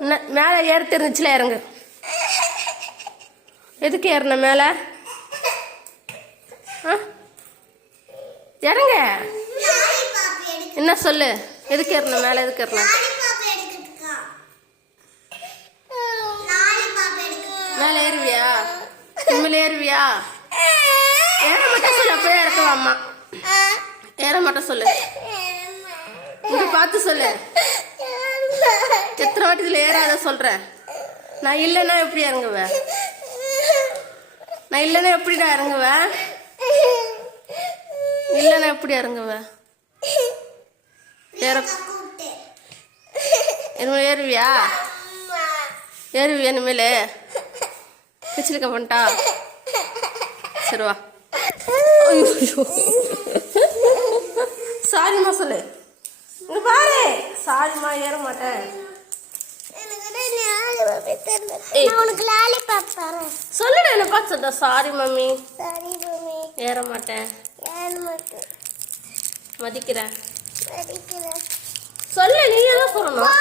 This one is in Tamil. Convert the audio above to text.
மேலே ஏற தெரிஞ்சிச்சுல இறங்கு. எதுக்கு ஏறின மேலே? இறங்க. என்ன சொல்லு? எதுக்கு ஏறின மேலே? எதுக்கு ஏறின? மேலே ஏறுவியா? இனிமேல் ஏறுவியா? ஏற மாட்டேன் சொல்லு. அப்பயே இறக்குவா அம்மா. ஏற மாட்டேன் சொல்லு. இங்க பார்த்து சொல்லு. எத்தனை வாட்டி இதில் ஏறாத சொல்கிறேன். நான் இல்லைன்னா எப்படி இறங்குவேன்? நான் இல்லைன்னா எப்படிடா இறங்குவேன்? இல்லைன்னா எப்படி இறங்குவேன்? இனிமேல் ஏறுவியா? ஏறுவியா இனிமேல்? கிச்சிலிக்க பண்ணிட்டா? சரி வா. சாரிம்மா சொல்லு. இங்க பாரு. சாரிம்மா ஏற மாட்டேன். சொல்லுடா. என்ன பார்த்து சொல்ற? Sorry mummy. ஏற மாட்டேன். மதிக்கிறேன். சொல்லு. நீ தான் சொல்லணும்.